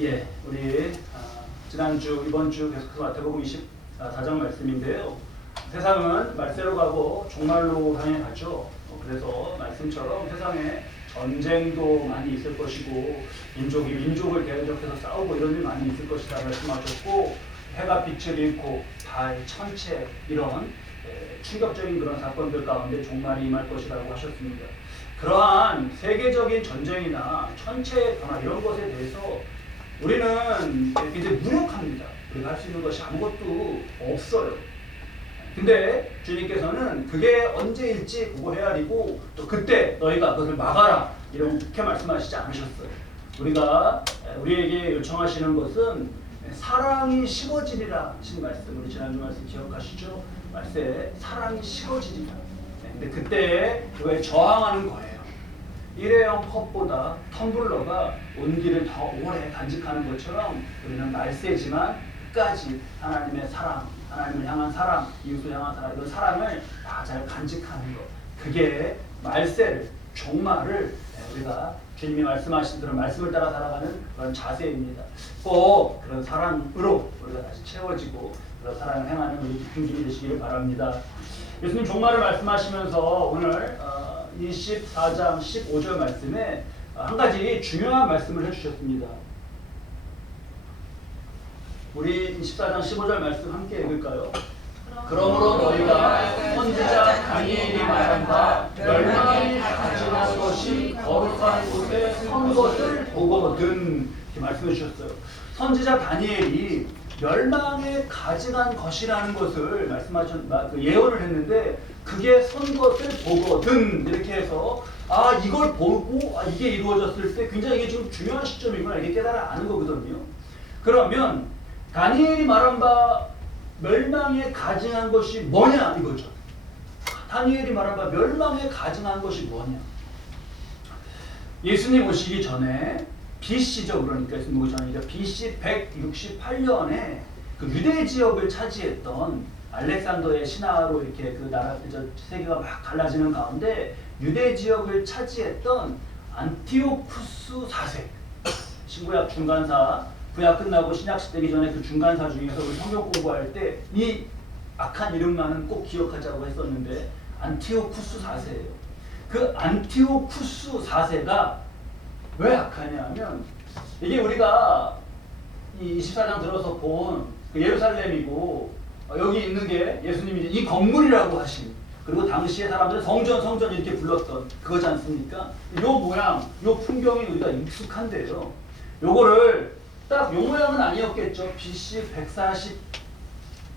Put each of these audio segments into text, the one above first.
예, 우리 지난주, 이번주 계속해서 마태복음 24장 말씀인데요. 세상은 말세로 가고 종말로 향해 가죠. 그래서 말씀처럼 세상에 전쟁도 많이 있을 것이고 민족이 민족을 대적해서 싸우고 이런 일 많이 있을 것이다 말씀하셨고, 해가 빛을 잃고 달, 천체 이런 충격적인 그런 사건들 가운데 종말이 임할 것이라고 하셨습니다. 그러한 세계적인 전쟁이나 천체의 변화 이런 것에 대해서 우리는 굉장히 무력합니다. 우리가 할 수 있는 것이 아무것도 없어요. 근데 주님께서는 그게 언제일지 그거 헤아리고 또 그때 너희가 그것을 막아라 이렇게 말씀하시지 않으셨어요. 우리에게 요청하시는 것은 사랑이 식어지리라 하신 말씀, 우리 지난주 말씀 기억하시죠? 말세 사랑이 식어지리라. 근데 그때 그거에 저항하는 거예요. 일회용 컵보다 텀블러가 온기를 더 오래 간직하는 것처럼 우리는 말세지만 끝까지 하나님의 사랑, 하나님을 향한 사랑, 이웃을 향한 사랑, 이런 사랑을 다 잘 간직하는 것, 그게 말세를, 종말을 우리가 주님이 말씀하신 그런 말씀을 따라 살아가는 그런 자세입니다. 꼭 그런 사랑으로 우리가 다시 채워지고 그런 사랑을 행하는 우리 기쁨이 되시기를 바랍니다. 예수님 종말을 말씀하시면서 오늘 24장 15절 말씀에 한 가지 중요한 말씀을 해주셨습니다. 우리 24장 15절 말씀 함께 읽을까요? 그러므로 너희가 선지자 다니엘이 말한 바 멸망이 가증한 것이 거룩한 곳에 선 것을 보거든, 이렇게 말씀해 주셨어요. 선지자 다니엘이 멸망에 가증한 것이라는 것을 예언을 했는데, 그게 선 것을 보거든 이렇게 해서 이걸 보고 이게 이루어졌을 때 굉장히 이게 좀 중요한 시점이구나 이렇게 깨달아 아는 거거든요. 그러면 다니엘이 말한 바 멸망에 가증한 것이 뭐냐 이거죠. 다니엘이 말한 바 멸망에 가증한 것이 뭐냐. 예수님 오시기 전에 BC죠. 그러니까 예수님 오기 전이죠. BC 168년에 그 유대 지역을 차지했던 알렉산더의 신하로 이렇게 그 나라 세계가 막 갈라지는 가운데 유대 지역을 차지했던 안티오쿠스 4세, 신구약 중간사, 구약 끝나고 신약 시대기 전에 그 중간사 중에서 우리 성경 공부할 때 이 악한 이름만은 꼭 기억하자고 했었는데 안티오쿠스 4세예요. 그 안티오쿠스 4세가 왜 악하냐 하면, 이게 우리가 이 24장 들어서 본 그 예루살렘이고 여기 있는 게 예수님이 이 건물이라고 하신, 그리고 당시에 사람들은 성전 이렇게 불렀던 그거지 않습니까? 요 모양, 요 풍경이 우리가 익숙한데요. 요거를 딱 요 모양은 아니었겠죠. BC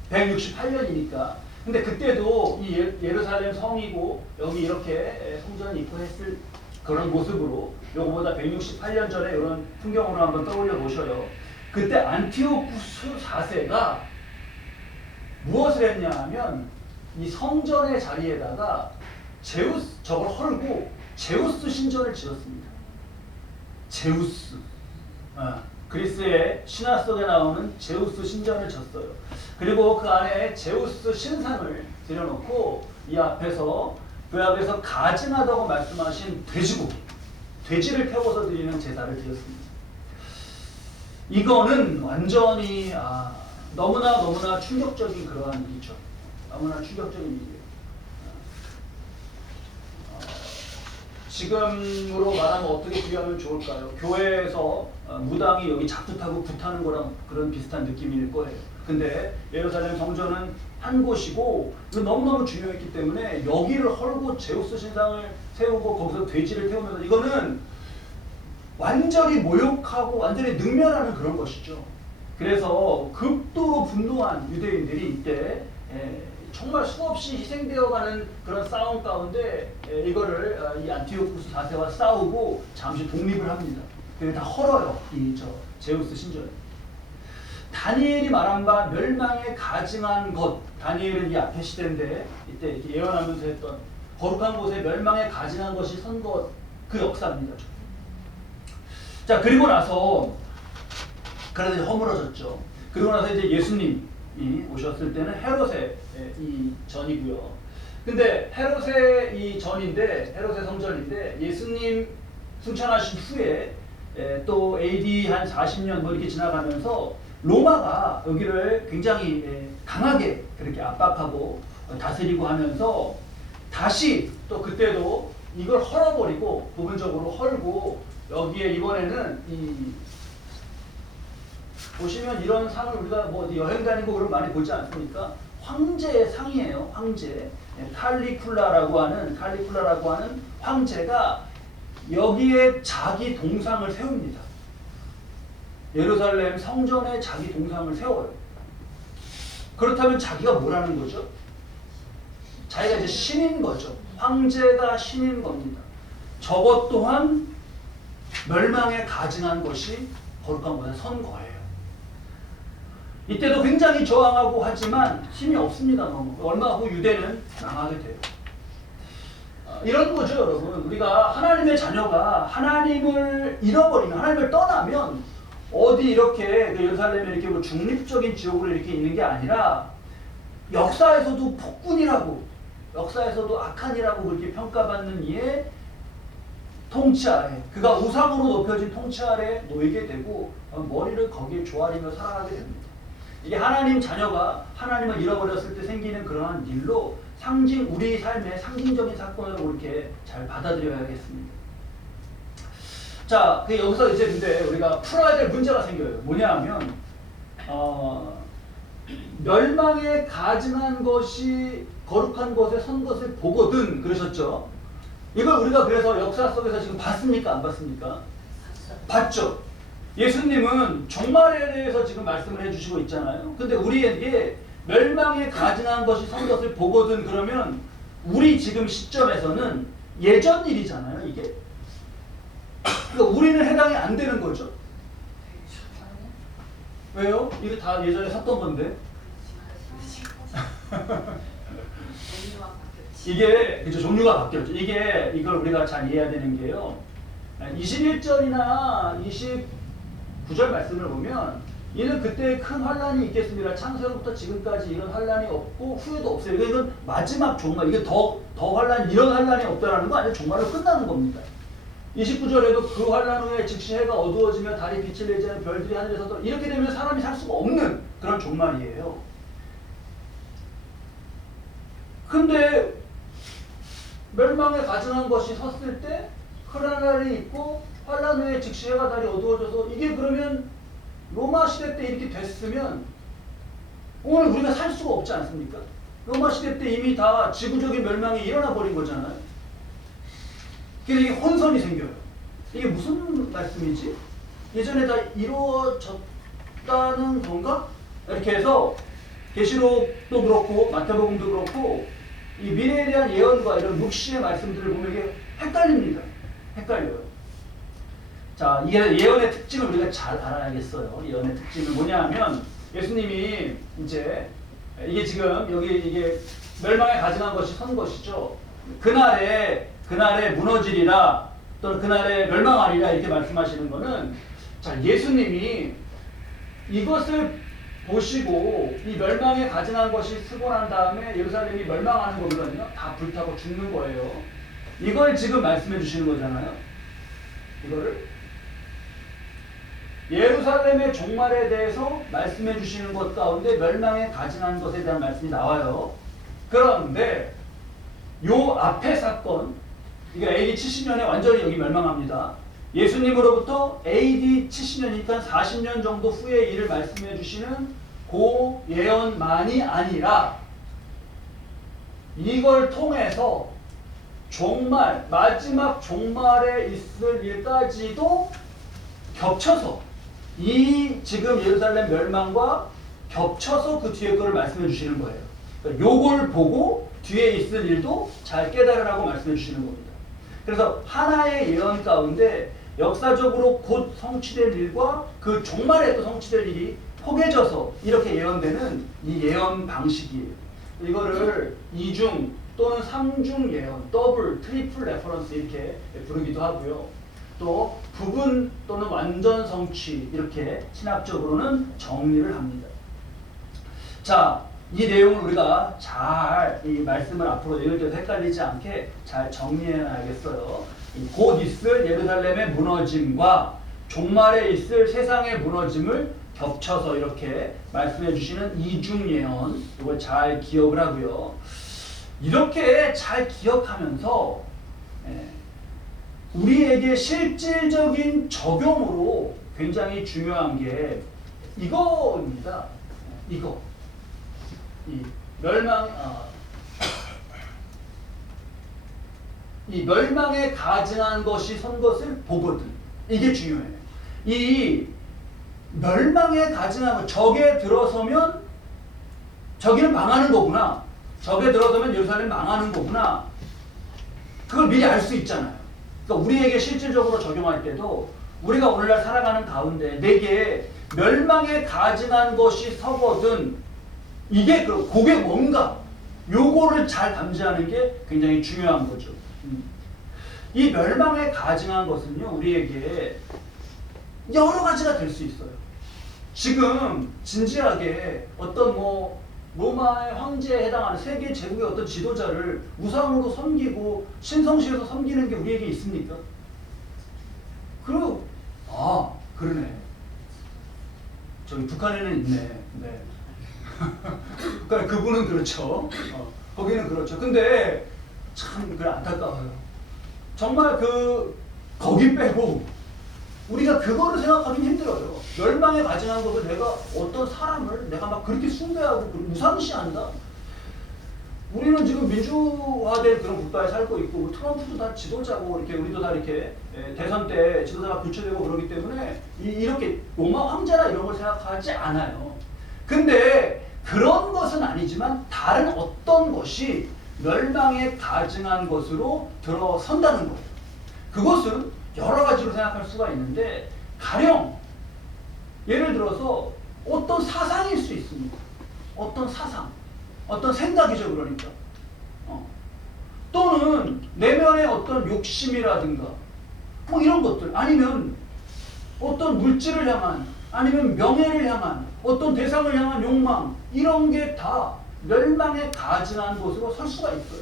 168년이니까. 근데 그때도 이 예루살렘 성이고 여기 이렇게 성전이 있고 했을 그런 모습으로 요거보다 168년 전에 이런 풍경으로 한번 떠올려 보셔요. 그때 안티오쿠스 4세가 무엇을 했냐 하면 이 성전의 자리에다가 저걸 헐고 제우스 신전을 지었습니다. 제우스. 그리스의 신화 속에 나오는 제우스 신전을 졌어요. 그리고 그 안에 제우스 신상을 들여놓고 이 앞에서 구약에서 가증하다고 말씀하신 돼지고기, 돼지를 태워서 드리는 제사를 드렸습니다. 이거는 완전히 너무나 충격적인 그러한 일이죠. 너무나 충격적인 일이에요. 지금으로 말하면 어떻게 비유하면 좋을까요? 교회에서 무당이 여기 작두타고 굿하는 거랑 그런 비슷한 느낌일 거예요. 근데 예루살렘 성전은 한 곳이고 너무너무 중요했기 때문에 여기를 헐고 제우스 신상을 세우고 거기서 돼지를 태우면서 이거는 완전히 모욕하고 완전히 능멸하는 그런 것이죠. 그래서 극도로 분노한 유대인들이 이때 정말 수없이 희생되어가는 그런 싸움 가운데 이거를 이 안티오쿠스 4세와 싸우고 잠시 독립을 합니다. 그래서 다 헐어요. 제우스 신전. 다니엘이 말한 바 멸망에 가증한 것, 다니엘은 이 앞에 시대인데 이때 이렇게 예언하면서 했던 거룩한 곳에 멸망에 가증한 것이 선 것, 그 역사입니다. 자, 그리고 나서 그래도 허물어졌죠. 그리고 나서 이제 예수님이 오셨을 때는 헤롯의 이 전이고요. 근데 헤롯의 이 전인데, 헤롯의 성전인데 예수님 승천하신 후에 또 AD 한 40년 뭐 이렇게 지나가면서 로마가 여기를 굉장히 강하게 그렇게 압박하고 다스리고 하면서 다시 또 그때도 이걸 헐어버리고 부분적으로 헐고 여기에 이번에는 이 보시면 이런 상을 우리가 뭐 어디 여행 다니고 그런 많이 보지 않습니까? 황제의 상이에요. 황제. 칼리쿨라라고 하는 황제가 여기에 자기 동상을 세웁니다. 예루살렘 성전에 자기 동상을 세워요. 그렇다면 자기가 뭐라는 거죠? 자기가 이제 신인 거죠. 황제가 신인 겁니다. 저것 또한 멸망에 가증한 것이 거룩한 것의 선거예요. 이때도 굉장히 저항하고 하지만 힘이 없습니다. 너무. 얼마 후 유대는 망하게 돼요. 이런 거죠, 여러분. 우리가 하나님의 자녀가 하나님을 잃어버리면, 하나님을 떠나면 어디 이렇게 예루살렘에 이렇게 뭐 중립적인 지역으로 이렇게 있는 게 아니라 역사에서도 폭군이라고, 역사에서도 악한이라고 그렇게 평가받는 이의 통치 아래, 그가 우상으로 높여진 통치 아래 놓이게 되고 머리를 거기에 조아리며 살아가게 됩니다. 이게 하나님 자녀가 하나님을 잃어버렸을 때 생기는 그러한 일로 우리 삶의 상징적인 사건으로 이렇게 잘 받아들여야겠습니다. 자, 여기서 이제 근데 우리가 풀어야 될 문제가 생겨요. 뭐냐 하면 멸망에 가증한 것이 거룩한 것에 선 것을 보거든 그러셨죠. 이걸 우리가 그래서 역사 속에서 지금 봤습니까? 안 봤습니까? 봤죠. 예수님은 종말에 대해서 지금 말씀을 해주시고 있잖아요. 근데 우리에게 멸망에 가증한 것이 선 것을 보거든 그러면 우리 지금 시점에서는 예전 일이잖아요, 이게. 그러니까 우리는 해당이 안 되는 거죠. 왜요? 이거 다 예전에 샀던 건데. 이게 그죠, 종류가 바뀌었죠. 이걸 우리가 잘 이해해야 되는 게요. 21절이나 29절 말씀을 보면 이는 그때 큰 환란이 있겠습니다. 창세로부터 지금까지 이런 환란이 없고 후에도 없어요. 이건 마지막 종말. 이게 더 환란, 이런 환란이 없다라는 거 아니에요. 종말로 끝나는 겁니다. 29절에도 그 환란 후에 즉시 해가 어두워지며 달이 빛을 내지 않은 별들이 하늘에서 떨어 이렇게 되면 사람이 살 수가 없는 그런 종말이에요. 근데 멸망에 가증한 것이 섰을 때 그런 날이 있고 환란 후에 즉시 해가 달이 어두워져서 이게 그러면 로마 시대 때 이렇게 됐으면 오늘 우리가 살 수가 없지 않습니까? 로마 시대 때 이미 다 지구적인 멸망이 일어나 버린 거잖아요. 그래서 이게 혼선이 생겨요. 이게 무슨 말씀이지? 예전에 다 이루어졌다는 건가? 이렇게 해서 계시록도 그렇고 마태복음도 그렇고 이 미래에 대한 예언과 이런 묵시의 말씀들을 보면 이게 헷갈립니다. 헷갈려요. 자, 예언의 특징을 우리가 잘 알아야겠어요. 예언의 특징은 뭐냐 하면 예수님이 이제 이게 지금 여기 이게 멸망에 가증한 것이 선 것이죠. 그날에 무너지리라 또는 그날에 멸망하리라 이렇게 말씀하시는 거는 자, 예수님이 이것을 보시고 이 멸망에 가증한 것이 쓰고 난 다음에 예루살렘이 멸망하는 거거든요. 다 불타고 죽는 거예요. 이걸 지금 말씀해 주시는 거잖아요. 이거를 예루살렘의 종말에 대해서 말씀해 주시는 것 가운데 멸망에 가증한 것에 대한 말씀이 나와요. 그런데 요 앞에 사건, 이게 AD 70년에 완전히 여기 멸망합니다. 예수님으로부터 AD 70년이니까 40년 정도 후의 일을 말씀해 주시는 그 예언만이 아니라 이걸 통해서 종말, 마지막 종말에 있을 일까지도 겹쳐서 이 지금 예루살렘 멸망과 겹쳐서 그 뒤에 거를 말씀해 주시는 거예요. 그러니까 요걸 보고 뒤에 있을 일도 잘 깨달으라고 말씀해 주시는 겁니다. 그래서 하나의 예언 가운데 역사적으로 곧 성취될 일과 그 종말에 또 성취될 일이 포개져서 이렇게 예언되는 이 예언 방식이에요. 이거를 이중 또는 삼중 예언, 더블, 트리플 레퍼런스 이렇게 부르기도 하고요. 또 부분 또는 완전 성취 이렇게 신학적으로는 정리를 합니다. 자, 이 내용을 우리가 잘 이 말씀을 앞으로 읽을 때도 헷갈리지 않게 잘 정리해야겠어요. 곧 있을 예루살렘의 무너짐과 종말에 있을 세상의 무너짐을 겹쳐서 이렇게 말씀해 주시는 이중 예언, 이걸 잘 기억을 하고요. 이렇게 잘 기억하면서 우리에게 실질적인 적용으로 굉장히 중요한 게 이거입니다. 이거. 이 멸망에 가증한 것이 선 것을 보거든. 이게 중요해요. 이 멸망에 가증한 것, 적에 들어서면 저기는 망하는 거구나. 적에 들어서면 예루살렘 망하는 거구나. 그걸 미리 알 수 있잖아요. 그러니까 우리에게 실질적으로 적용할 때도 우리가 오늘날 살아가는 가운데 내게 멸망에 가증한 것이 서거든. 그게 뭔가 요거를 잘 감지하는 게 굉장히 중요한 거죠. 이 멸망에 가증한 것은요, 우리에게 여러 가지가 될 수 있어요. 지금 진지하게 어떤 로마의 황제에 해당하는 세계 제국의 어떤 지도자를 우상으로 섬기고 신성시에서 섬기는 게 우리에게 있습니까? 그러네. 저기 북한에는 있네. 네. 그러니까 그분은 그렇죠. 거기는 그렇죠. 근데 참 안타까워요. 정말 거기 빼고 우리가 그거를 생각하기는 힘들어요. 멸망에 가증한 것을 내가 어떤 사람을 내가 막 그렇게 숭배하고 우상시한다? 우리는 지금 민주화된 그런 국가에 살고 있고 트럼프도 다 지도자고 이렇게 우리도 다 이렇게 대선 때 지도자가 교체되고 그러기 때문에 이렇게 로마 황제나 이런 걸 생각하지 않아요. 근데 그런 것은 아니지만 다른 어떤 것이 멸망에 가증한 것으로 들어선다는 거예요. 그것은 여러 가지로 생각할 수가 있는데 가령 예를 들어서 어떤 사상일 수 있습니다. 어떤 사상, 어떤 생각이죠. 그러니까 또는 내면의 어떤 욕심이라든가 이런 것들, 아니면 어떤 물질을 향한, 아니면 명예를 향한, 어떤 대상을 향한 욕망, 이런 게 다 멸망에 가증한 것으로 설 수가 있어요.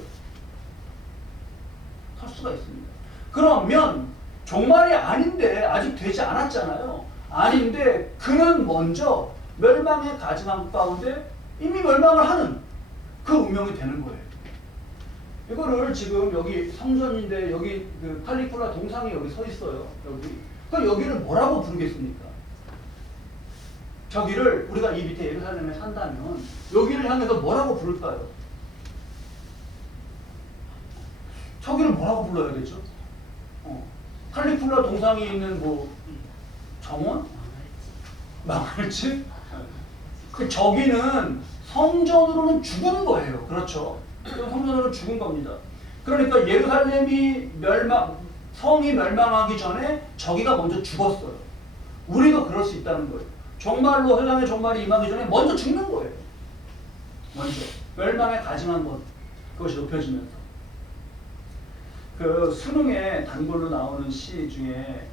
설 수가 있습니다. 그러면 종말이 아닌데, 아직 되지 않았잖아요. 아닌데 그는 먼저 멸망에 가증한 가운데 이미 멸망을 하는 그 운명이 되는 거예요. 이거를 지금 여기 성전인데 여기 그 칼리굴라 동상이 여기 서 있어요. 그럼 여기를 뭐라고 부르겠습니까? 저기를 우리가 이 밑에 예루살렘에 산다면 여기를 향해서 뭐라고 부를까요? 저기를 뭐라고 불러야겠죠? 칼리굴라 동상이 있는 정원? 망할지? 그 저기는 성전으로는 죽은 거예요. 그렇죠? 성전으로 죽은 겁니다. 그러니까 예루살렘이 성이 멸망하기 전에 저기가 먼저 죽었어요. 우리도 그럴 수 있다는 거예요. 정말로 세상의 종말이 임하기 전에 먼저 죽는 거예요. 먼저 멸망에 가증한 것, 그것이 높여지면서 그 수능에 단골로 나오는 시 중에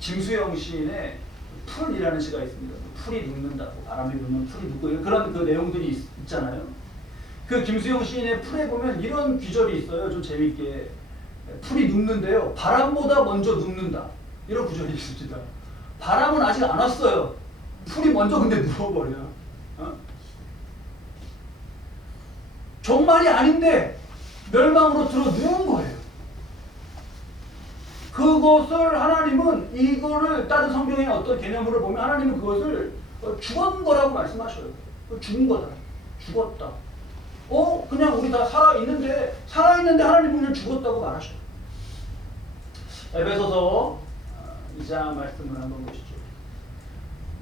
김수영 시인의 풀이라는 시가 있습니다. 풀이 눕는다고, 바람이 불면 풀이 눕고 그런 그 내용들이 있잖아요. 그 김수영 시인의 풀에 보면 이런 귀절이 있어요. 좀 재밌게. 풀이 눕는데요, 바람보다 먼저 눕는다. 이런 구절이 있습니다. 바람은 아직 안 왔어요. 풀이 먼저 근데 누워버려요. 종말이 아닌데 멸망으로 들어 누운 거예요. 그것을 하나님은 이거를 다른 성경의 어떤 개념으로 보면 하나님은 그것을 죽은 거라고 말씀하셔요. 죽은 거다. 죽었다. 그냥 우리 다 살아있는데 하나님은 그냥 죽었다고 말하셔요. 에베소서 2장 말씀을 한번 보시죠.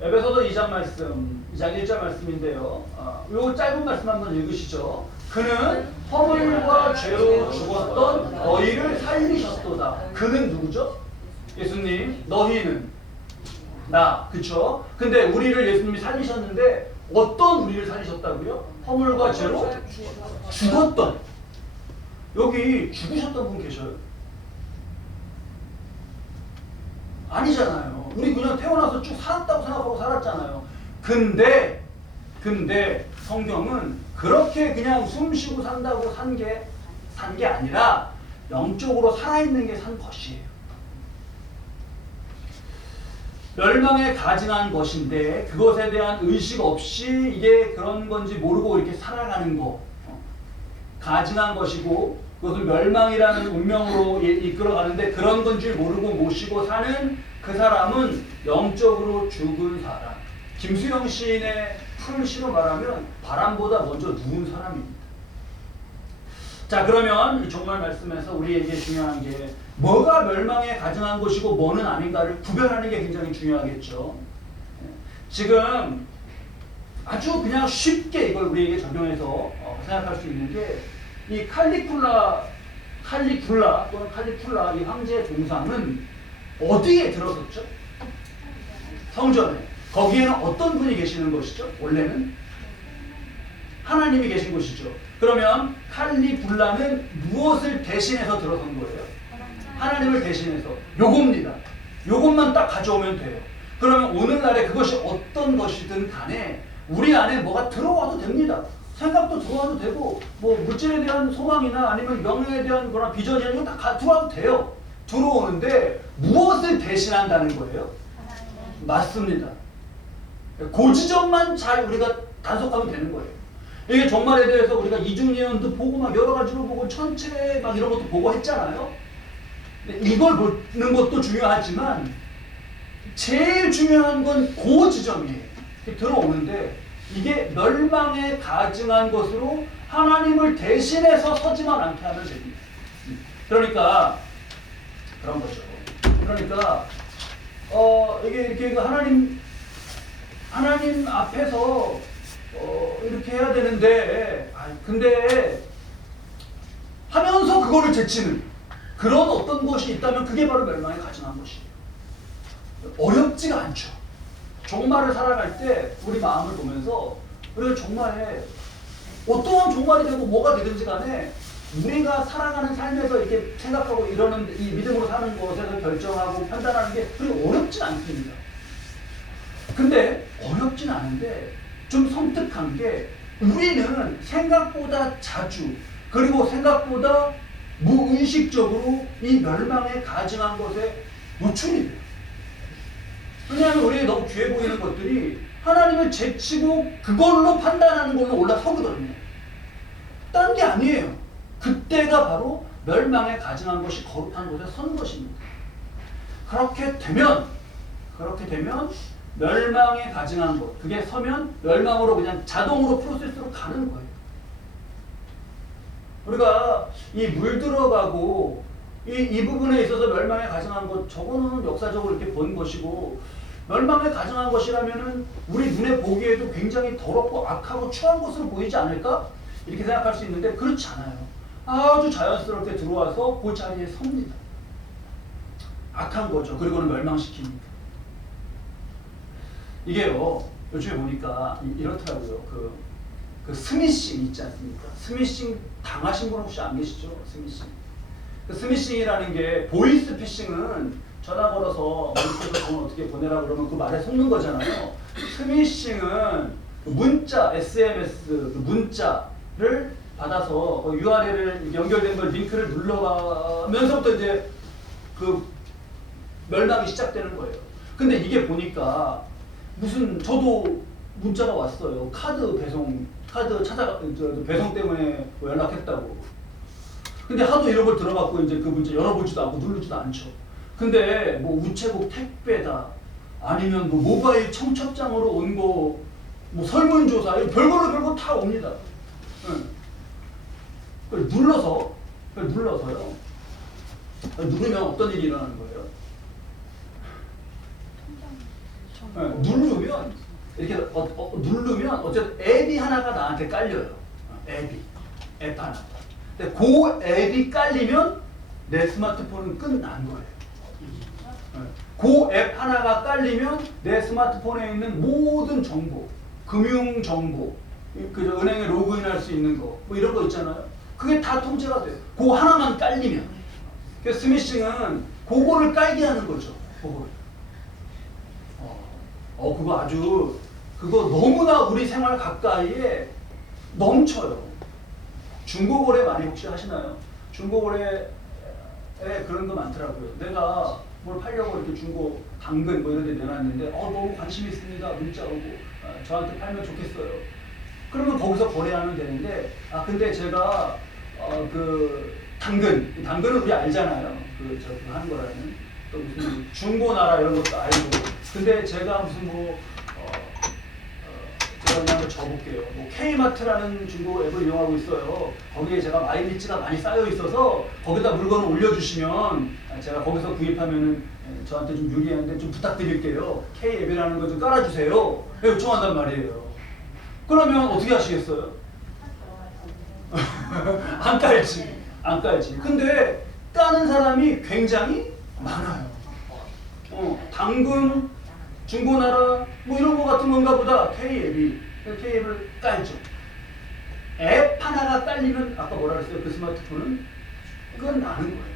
에베소서 2장 말씀, 2장 1절 말씀인데요. 요 짧은 말씀 한번 읽으시죠. 그는 허물과 죄로 죽었던 너희를 살리셨도다. 그는 누구죠? 예수님. 너희는 나. 그쵸? 근데 우리를 예수님이 살리셨는데 어떤 우리를 살리셨다고요? 허물과 죄로 죽었던. 여기 죽으셨던 분 계셔요? 아니잖아요. 우리 그냥 태어나서 쭉 살았다고 생각하고 살았잖아요. 근데 성경은 그렇게 그냥 숨쉬고 산다고 산 게 아니라 영적으로 살아있는 게 산 것이에요. 멸망에 가증한 것인데 그것에 대한 의식 없이 이게 그런 건지 모르고 이렇게 살아가는 거. 가증한 것이고 그것을 멸망이라는 운명으로 이끌어가는데 그런 건 줄 모르고 모시고 사는 그 사람은 영적으로 죽은 사람. 김수영 시인의 풀시로 말하면 바람보다 먼저 누운 사람입니다. 자, 그러면 이 종말 말씀에서 우리에게 중요한 게 뭐가 멸망에 가증한 것이고 뭐는 아닌가를 구별하는 게 굉장히 중요하겠죠. 지금 아주 그냥 쉽게 이걸 우리에게 적용해서 생각할 수 있는 게 이 칼리굴라 또는 칼리굴라 이 황제의 동상은 어디에 들어섰죠? 성전에. 거기에는 어떤 분이 계시는 것이죠? 원래는 하나님이 계신 곳이죠. 그러면 칼리굴라는 무엇을 대신해서 들어선 거예요? 하나님을 대신해서. 요겁니다. 요것만 딱 가져오면 돼요. 그러면 오늘날에 그것이 어떤 것이든 간에 우리 안에 뭐가 들어와도 됩니다. 생각도 들어와도 되고 뭐 물질에 대한 소망이나 아니면 명예에 대한 그런 비전이나 이거 다 들어와도 돼요. 들어오는데 무엇을 대신한다는 거예요? 맞습니다. 그 지점만 잘 우리가 단속하면 되는 거예요. 이게 종말에 대해서 우리가 이중예언도 보고 막 여러 가지로 보고 천체 막 이런 것도 보고 했잖아요. 이걸 보는 것도 중요하지만 제일 중요한 건 그 지점이에요. 들어오는데 이게 멸망에 가증한 것으로 하나님을 대신해서 서지만 않게 하면 됩니다. 그러니까 그런 거죠. 그러니까 이게 이렇게 하나님 앞에서 이렇게 해야 되는데 근데 하면서 그거를 제치는 그런 어떤 것이 있다면 그게 바로 멸망에 가증한 것이에요. 어렵지가 않죠. 종말을 살아갈 때 우리 마음을 보면서 우리가 종말에 어떠한 종말이 되고 뭐가 되든지 간에 우리가 살아가는 삶에서 이렇게 생각하고 이러는 이 믿음으로 사는 것에서 결정하고 판단하는 게 그렇게 어렵진 않습니다. 근데 어렵진 않은데 좀 섬뜩한 게 우리는 생각보다 자주 그리고 생각보다 무의식적으로 이 멸망에 가증한 것에 노출이 돼요. 왜냐하면 우리에게 너무 귀해 보이는 것들이 하나님을 제치고 그걸로 판단하는 걸로 올라서거든요. 딴 게 아니에요. 그때가 바로 멸망에 가증한 것이 거룩한 곳에 선 것입니다. 그렇게 되면 멸망에 가증한 것, 그게 서면 멸망으로 그냥 자동으로 프로세스로 가는 거예요. 우리가 이 물들어가고 이 부분에 있어서 멸망에 가증한 것, 저거는 역사적으로 이렇게 본 것이고 멸망에 가증한 것이라면은 우리 눈에 보기에도 굉장히 더럽고 악하고 추한 것으로 보이지 않을까? 이렇게 생각할 수 있는데 그렇지 않아요. 아주 자연스럽게 들어와서 그 자리에 섭니다. 악한 거죠. 그리고는 멸망시킵니다. 이게요, 요즘에 보니까 이렇더라고요. 그 스미싱 있지 않습니까? 스미싱 당하신 분 혹시 안 계시죠? 스미싱. 그 스미싱이라는 게 보이스 피싱은 전화 걸어서 이렇게 돈 어떻게 보내라 그러면 그 말에 속는 거잖아요. 스미싱은 문자, SMS 그 문자를 받아서 URL을 연결된 걸 링크를 눌러가면서부터 이제 그 멸망이 시작되는 거예요. 근데 이게 보니까 무슨 저도 문자가 왔어요. 카드 배송 때문에 뭐 연락했다고. 근데 하도 이런 걸 들어갖고 이제 그 문자 열어보지도 않고 누르지도 않죠. 근데 뭐 우체국 택배다 아니면 뭐 모바일 청첩장으로 온 거 뭐 설문조사 별거 다 옵니다. 응. 그걸 눌러서요. 누르면 어떤 일이 일어나는 거예요? 네, 누르면 이렇게 누르면 어쨌든 앱이 하나가 나한테 깔려요. 앱 하나. 근데 그 앱이 깔리면 내 스마트폰은 끝난 거예요. 그 앱 하나가 깔리면 내 스마트폰에 있는 모든 정보, 금융 정보, 그 은행에 로그인할 수 있는 거, 뭐 이런 거 있잖아요. 그게 다 통제가 돼요. 그 하나만 깔리면. 그래서 스미싱은 그거를 깔게 하는 거죠. 그거를. 그거 너무나 우리 생활 가까이에 넘쳐요. 중고거래 많이 혹시 하시나요? 중고거래에 그런 거 많더라고요. 내가 뭘 팔려고 이렇게 중고 당근 뭐 이런 데 내놨는데 너무 관심 있습니다. 문자 오고 저한테 팔면 좋겠어요. 그러면 거기서 거래하면 되는데 근데 제가 그 당근은 우리 알잖아요. 저 하는 거라는 또 무슨 중고나라 이런 것도 알고 근데 제가 무슨 제가 그냥 적어볼게요. K마트라는 중고 앱을 이용하고 있어요. 거기에 제가 마이리치가 많이 쌓여 있어서 거기다 물건을 올려주시면 제가 거기서 구입하면은 저한테 좀 유리한데 좀 부탁드릴게요. K 앱이라는 거 좀 깔아주세요. 요청한단 말이에요. 그러면 어떻게 하시겠어요? 안 깔지. 근데 까는 사람이 굉장히 많아요. 당근, 중고나라 뭐 이런 거 같은 건가 보다. K앱을 깔죠. 앱 하나가 깔리면 아까 뭐라 그랬어요? 그 스마트폰은 끝나는 거예요.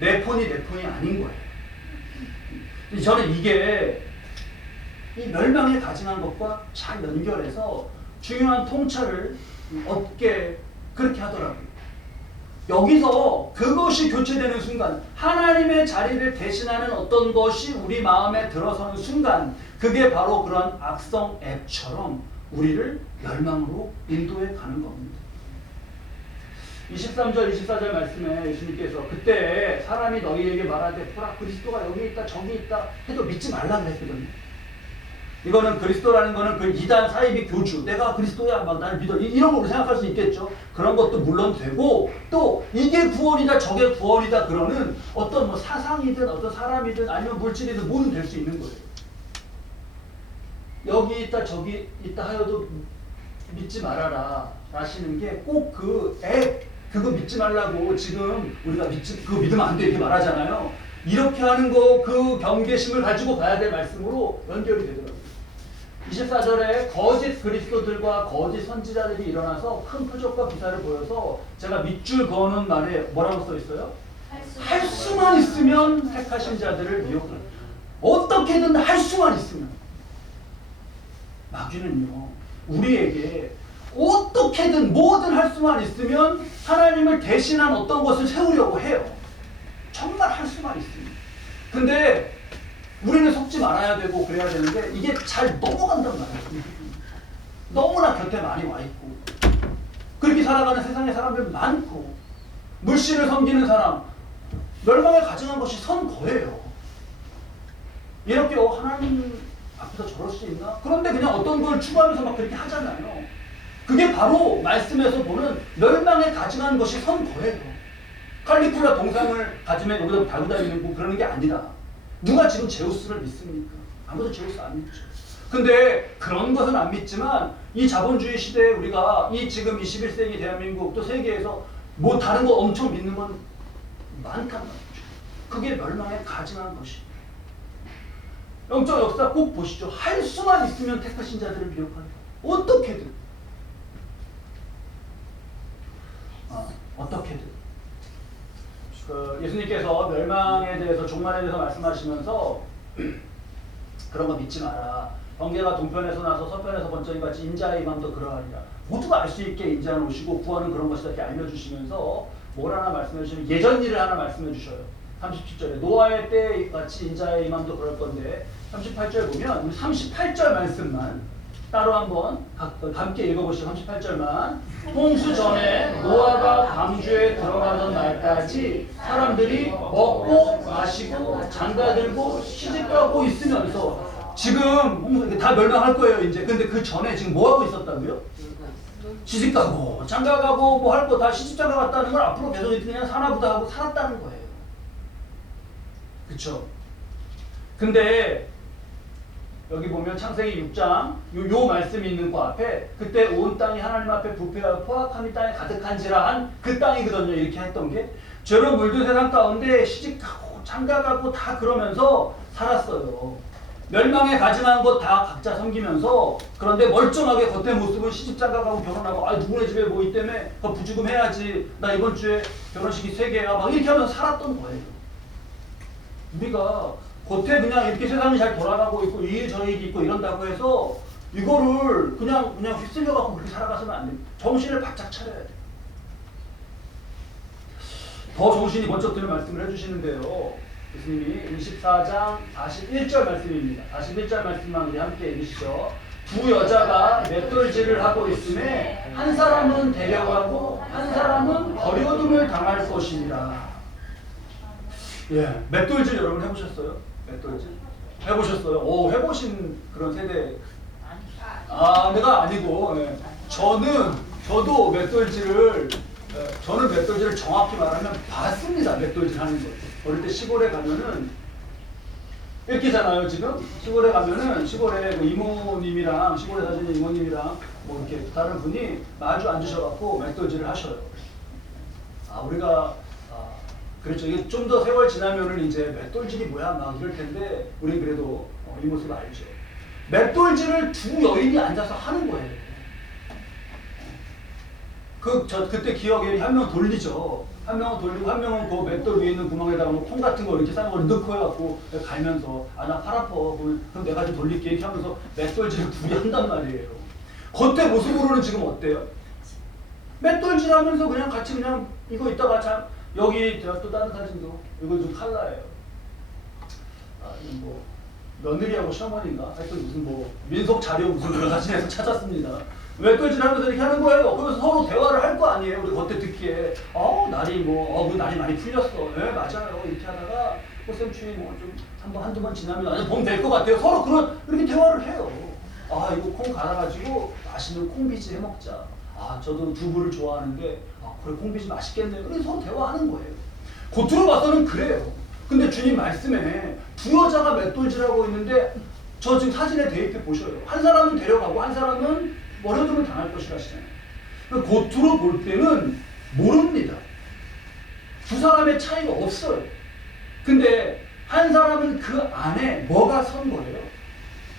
내 폰이 아닌 거예요. 저는 이게 이 멸망에 가증한 것과 잘 연결해서 중요한 통찰을 얻게 그렇게 하더라고요. 여기서 그것이 교체되는 순간 하나님의 자리를 대신하는 어떤 것이 우리 마음에 들어서는 순간 그게 바로 그런 악성 앱처럼 우리를 멸망으로 인도해 가는 겁니다. 23절 24절 말씀에 예수님께서 그때 사람이 너희에게 말하되 보라 그리스도가 여기 있다 저기 있다 해도 믿지 말라 그랬거든요. 이거는 그리스도라는 거는 그 이단 사이비 교주 내가 그리스도야 막 나를 믿어 이런 걸로 생각할 수 있겠죠. 그런 것도 물론 되고 또 이게 구원이다 저게 구원이다 그러는 어떤 뭐 사상이든 어떤 사람이든 아니면 물질이든 뭐든 될 수 있는 거예요. 여기 있다 저기 있다 하여도 믿지 말아라 라시는 게 꼭 그 앱 그거 믿지 말라고 지금 우리가 그거 믿으면 안 돼 이렇게 말하잖아요. 이렇게 하는 거 그 경계심을 가지고 봐야 될 말씀으로 연결이 되더라고요. 24절에 거짓 그리스도들과 거짓 선지자들이 일어나서 큰 표적과 기사를 보여서 제가 밑줄 그어놓은 말에 뭐라고 써 있어요? 할 수만 있으면 택하신 자들을 미혹하라. 어떻게든 할 수만 있으면. 마귀는요 우리에게 어떻게든 뭐든 할 수만 있으면 하나님을 대신한 어떤 것을 세우려고 해요. 정말 할 수만 있으면. 근데 우리는 속지 말아야 되고 그래야 되는데 이게 잘 넘어간단 말이에요. 너무나 곁에 많이 와 있고 그렇게 살아가는 세상에 사람들 많고 물신을 섬기는 사람 멸망에 가증한 것이 선거예요. 이렇게 하나님 앞에서 저럴 수 있나? 그런데 그냥 어떤 걸 추구하면서 막 그렇게 하잖아요. 그게 바로 말씀에서 보는 멸망에 가증한 것이 선거예요. 칼리쿠라 동상을 가지면 여기다 달고 다니는 뭐 그러는 게 아니라 누가 지금 제우스를 믿습니까? 아무도 제우스 안 믿죠. 근데 그런 것은 안 믿지만 이 자본주의 시대에 우리가 이 지금 21세기 대한민국 또 세계에서 뭐 다른 거 엄청 믿는 건 많단 말이죠. 그게 멸망에 가증한 것이. 영적 역사 꼭 보시죠. 할 수만 있으면 택하신 자들을 미혹한다. 어떻게든. 어떻게든. 예수님께서 멸망에 대해서 종말에 대해서 말씀하시면서 그런 거 믿지 마라. 번개가 동편에서 나서 서편에서 번쩍이 같이 인자의 임함도 그러하리라. 모두가 알 수 있게 인자는 오시고 구원은 그런 것이다 이렇게 알려주시면서 뭘 하나 말씀해 주시면 예전 일을 하나 말씀해 주셔요. 37절에 노아의 때 같이 인자의 임함도 그럴 건데 38절 보면 우리 38절 말씀만 따로 한번 함께 읽어보시죠. 38절만. 홍수 전에 노아가 방주에 들어가던 날까지 사람들이 먹고 마시고 장가들고 시집가고 있으면서 지금 다 멸망할 거예요 이제. 근데 그 전에 지금 뭐 하고 있었다고요? 시집가고 장가가고 뭐 할 거 다 시집장가 갔다는 걸 앞으로 계속 그냥 사나보다 하고 살았다는 거예요. 그쵸? 근데 여기 보면 창세기 6장 요 말씀이 있는 그 앞에 그때 온 땅이 하나님 앞에 부패하고 포악함이 땅에 가득한지라 한 그 땅이거든요. 이렇게 했던 게 죄로 물든 세상 가운데 시집가고 장가가고 다 그러면서 살았어요. 멸망에 가증한 것 다 각자 섬기면서 그런데 멀쩡하게 겉의 모습은 시집장가가고 결혼하고 누구네 집에 뭐 있다며 부주금 해야지 나 이번 주에 결혼식이 3개야 막 이렇게 하면서 살았던 거예요. 우리가 겉에 그냥 이렇게 세상이 잘 돌아가고 있고 이 일 저 일이 있고 이런다고 해서 이거를 그냥 휩쓸려갖고 그렇게 살아가서는 안 됩니다. 정신을 바짝 차려야 돼요. 더 정신이 번쩍 드는 말씀을 해주시는데요. 예수님이 24장 41절 말씀입니다. 41절 말씀만 우리 함께 읽으시죠. 두 여자가 맷돌질을 하고 있음에 한 사람은 데려가고 한 사람은 버려둠을 당할 것이니라. 예, 맷돌질 여러분 해보셨어요? 맷돌질? 해보셨어요? 오, 해보신 그런 세대. 아, 내가 아니고, 예. 저도 맷돌질을, 저는 맷돌질을 정확히 말하면 봤습니다. 맷돌질 하는 거. 어릴 때 시골에 가면은, 뺏기잖아요, 지금? 시골에 가면은, 시골에 뭐 이모님이랑, 시골에 사시는 이모님이랑, 뭐 이렇게 다른 분이 마주 앉으셔갖고 맷돌질을 하셔요. 아, 우리가, 그렇죠. 이게 좀 더 세월 지나면은 이제 맷돌질이 뭐야 막 이럴 텐데 우리 그래도 이 모습 알죠. 맷돌질을 두 여인이 앉아서 하는 거예요. 그때 기억에 한 명 돌리죠. 한 명은 돌리고 한 명은 그 맷돌 위에 있는 구멍에다가 뭐 콩 같은 거 이렇게 싸는 걸 넣고 해갖고 갈면서 아 나 팔 아파 그럼 내가 좀 돌릴게 이렇게 하면서 맷돌질을 둘이 한단 말이에요. 겉에 모습으로는 지금 어때요? 맷돌질 하면서 그냥 같이 그냥 이거 있다가 참 여기 제가 또 다른 사진도 이거 좀 칼라예요. 아, 뭐 며느리하고 시어머니인가? 하여튼 무슨 뭐 민속 자료 무슨 그런 사진에서 찾았습니다. 맷돌질 하면서 이렇게 하는 거예요. 그러면서 서로 대화를 할 거 아니에요. 우리 겉에 듣기에 날이 그 날이 많이 풀렸어. 네 맞아요. 이렇게 하다가 꽃샘추위 뭐 좀 한두 번 지나면 아니 보면 될 것 같아요. 서로 이렇게 대화를 해요. 아 이거 콩 갈아가지고 맛있는 콩비지 해 먹자. 아 저도 두부를 좋아하는데 그래 콩비지 맛있겠네요. 그래서 서로 대화하는 거예요. 겉으로 봐서는 그래요. 근데 주님 말씀에 두 여자가 맷돌질하고 있는데 저 지금 사진에 대입해 보셔요. 한 사람은 데려가고 한 사람은 버려두면 당할 것이라 하시잖아요. 겉으로 볼 때는 모릅니다. 두 사람의 차이가 없어요. 근데 한 사람은 그 안에 뭐가 선 거예요?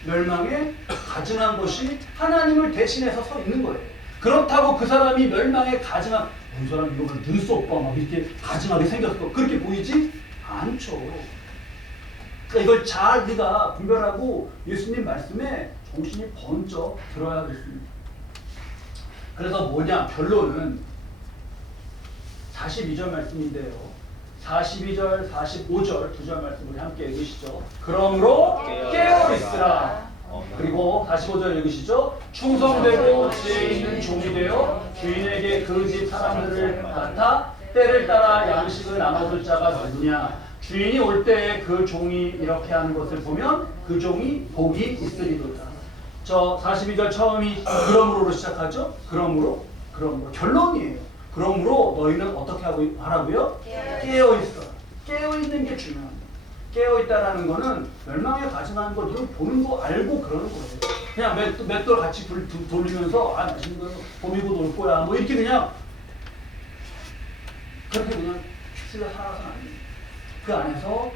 멸망에 가증한 것이 하나님을 대신해서 서 있는 거예요. 그렇다고 그 사람이 멸망에 가증한 이 사람 이거 눈썹 봐 막 이렇게 가증하게 생겼어. 그렇게 보이지 않죠. 그러니까 이걸 잘 우리가 분별하고 예수님 말씀에 정신이 번쩍 들어야겠습니다. 그래서 뭐냐 결론은 42절 말씀인데요. 42절, 45절 두 절 말씀 우리 함께 읽으시죠. 그러므로 깨어 있으라. 그리고 45절 읽으시죠. 충성되고 지혜 있는 종이 되어 주인에게 그 집 사람들을 맡아 때를 따라 양식을 나눠줄 자가 누구냐. 주인이 올 때에 그 종이 이렇게 하는 것을 보면 그 종이 복이 있으리로다. 저 42절 처음이 그러므로로 시작하죠. 그러므로 결론이에요. 그러므로 너희는 어떻게 하라고요? 깨어있어. 깨어있는 게 중요합니다. 깨어있다라는 거는 멸망에 가증하는 걸 보는 거 알고 그러는 거예요. 그냥 맷돌 같이 돌리면서 맛있는 거 봄이고 놀 거야 뭐 이렇게 그냥 그렇게 그냥 살아서는 안 돼요. 그 안에서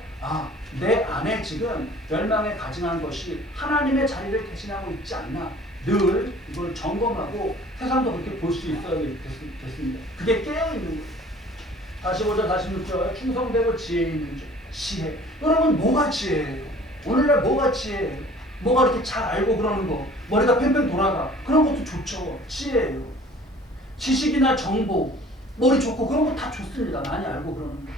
내 안에 지금 멸망에 가증한 것이 하나님의 자리를 대신하고 있지 않나 늘 이걸 점검하고 세상도 그렇게 볼 수 있어야 됐습니다. 그게 깨어있는 거예요. 45절 46절 충성되고 지혜 있는 줄 지혜. 여러분 뭐가 지혜예요? 오늘날 뭐가 지혜예요? 뭐가 이렇게 잘 알고 그러는 거 머리가 팽팽 돌아가 그런 것도 좋죠. 지혜예요. 지식이나 정보 머리 좋고 그런 거 다 좋습니다. 많이 알고 그러는 거.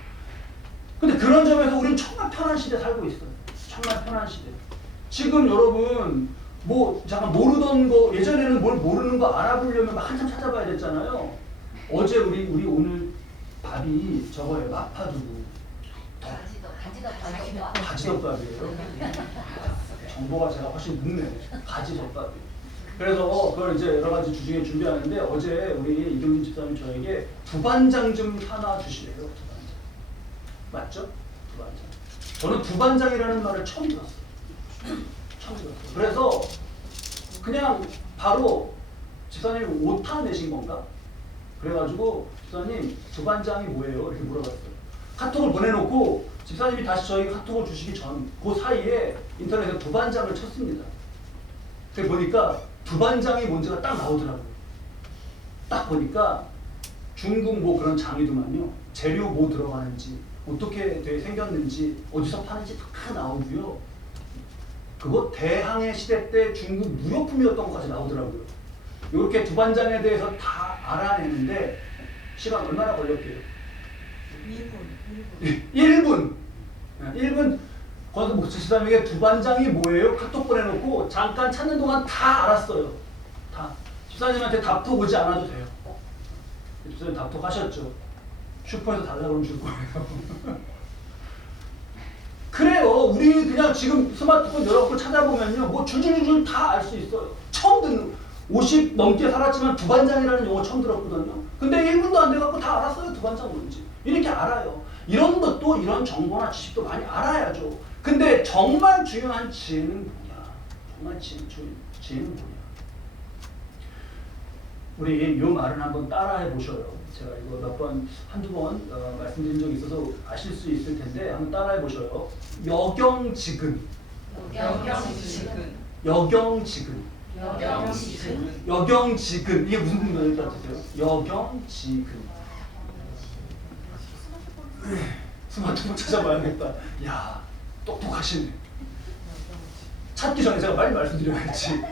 근데 그런 점에서 우리는 정말 편한 시대 살고 있어요. 정말 편한 시대. 지금 여러분 잠깐 모르던 거 예전에는 뭘 모르는 거 알아보려면 막 한참 찾아봐야 됐잖아요. 어제 우리 오늘 밥이 저거예요. 마파두부. 가지덮밥이에요. 정보가 제가 훨씬 늦네. 가지덮밥이에요. 그래서 그걸 이제 여러 가지 주중에 준비하는데 어제 우리 이경진 집사님 저에게 두반장 좀 하나 주시래요. 두반장. 맞죠? 두반장. 저는 두반장이라는 말을 처음 들었어요. 그래서 그냥 바로 집사님이 오타 내신 건가? 그래가지고 집사님 두반장이 뭐예요? 이렇게 물어봤어요. 카톡을 보내놓고 집사님이 다시 저희 카톡을 주시기 전 그 사이에 인터넷에 두반장을 쳤습니다. 그래 보니까 두반장이 뭔지가 딱 나오더라고요. 딱 보니까 중국 뭐 그런 장이더만요. 재료 뭐 들어가는지 어떻게 생겼는지 어디서 파는지 다 나오고요. 그거 대항해 시대 때 중국 무역품이었던 것까지 나오더라고요. 이렇게 두반장에 대해서 다 알아내는데 시간 얼마나 걸렸게요? 1분. 1분 거기서 목사님에게 두반장이 뭐예요? 카톡 보내놓고 잠깐 찾는 동안 다 알았어요. 다. 집사님한테 답톡 오지 않아도 돼요. 집사님 답톡 하셨죠? 슈퍼에서 달라고 하면 줄 거예요. 그래요. 우리 그냥 지금 스마트폰 열어놓고 찾아보면요. 뭐 줄줄줄 다 알 수 있어요. 처음 듣는 50 넘게 살았지만 두반장이라는 용어 처음 들었거든요. 근데 1분도 안 돼갖고 다 알았어요. 두반장 뭔지. 이렇게 알아요. 이런 것도 이런 정보나 지식도 많이 알아야죠. 근데 정말 중요한 지혜는 뭐냐? 정말 지혜는 뭐냐? 우리 이 말을 한번 따라해 보셔요. 제가 이거 몇 번, 한두 번 말씀드린 적이 있어서 아실 수 있을 텐데 한번 따라해 보셔요. 여경지근. 여경지근. 이게 무슨 말일 것 같으세요? 여경지근. 스마트폰 찾아봐야겠다. 야, 똑똑하시네. 찾기 전에 제가 빨리 말씀드려야지.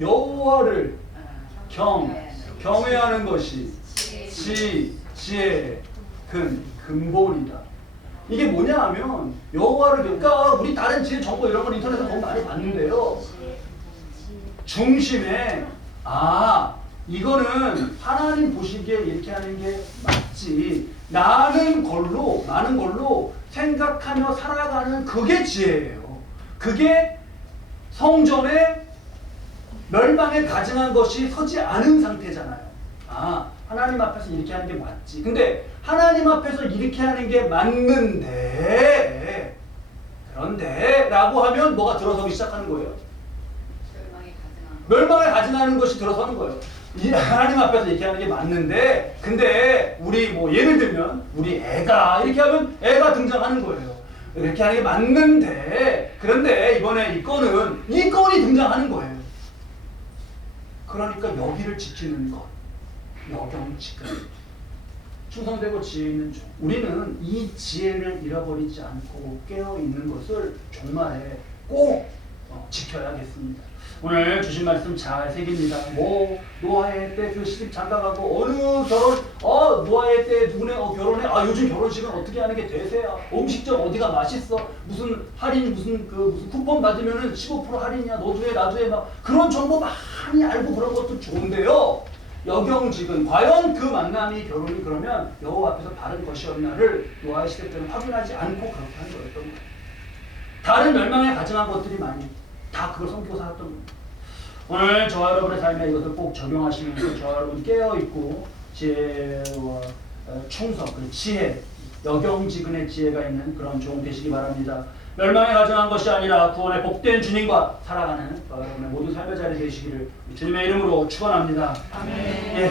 여호와를 경외하는 것이 지혜의 근본이다. 이게 뭐냐 하면 여호와를 그러니까 우리 다른 지혜 정보 이런 건 인터넷에서 너무 많이 봤는데요. 중심에 이거는 하나님 보시기에 이렇게 하는 게 맞지. 나는 걸로 생각하며 살아가는 그게 지혜예요. 그게 성전에 멸망에 가증한 것이 서지 않은 상태잖아요. 하나님 앞에서 이렇게 하는 게 맞지. 근데 하나님 앞에서 이렇게 하는 게 맞는데 그런데 라고 하면 뭐가 들어서기 시작하는 거예요? 멸망에 가증하는 것이 들어서는 거예요. 하나님 앞에서 이렇게 하는 게 맞는데 근데 우리 뭐 예를 들면 우리 애가 이렇게 하면 애가 등장하는 거예요. 이렇게 하는 게 맞는데 그런데 이번에 이 건이 등장하는 거예요. 그러니까 여기를 지키는 것, 여경지근. 충성되고 지혜 있는 종. 우리는 이 지혜를 잃어버리지 않고 깨어있는 것을 종말에 꼭 지켜야겠습니다. 오늘 주신 말씀 잘 새깁니다. 노아의 때 그 시집 장가가고 어느 결혼, 노아의 때 누구네 결혼해, 요즘 결혼식은 어떻게 하는 게 대세야. 음식점 어디가 맛있어, 무슨 할인, 무슨 쿠폰 받으면은 15% 할인이야. 너도 해, 나도 해. 막 그런 정보 많이 알고 그런 것도 좋은데요. 여경지근 과연 그 만남이 결혼이 그러면 여호와 앞에서 바른 것이었나를 노아의 시대 때는 확인하지 않고 그렇게 한 거였던 거예요. 다른 멸망에 가증한 것들이 많이 다 그걸 섬기고 살았던 거예요. 오늘 저와 여러분의 삶에 이것을 꼭 적용하시면서 저와 여러분 깨어있고 지혜와 충성, 지혜, 여경지근의 지혜가 있는 그런 종 되시기 바랍니다. 멸망에 가증한 것이 아니라 구원의 복된 주님과 살아가는 여러분의 모든 삶의 자리 되시기를 주님의 이름으로 축원합니다. 아멘. 예.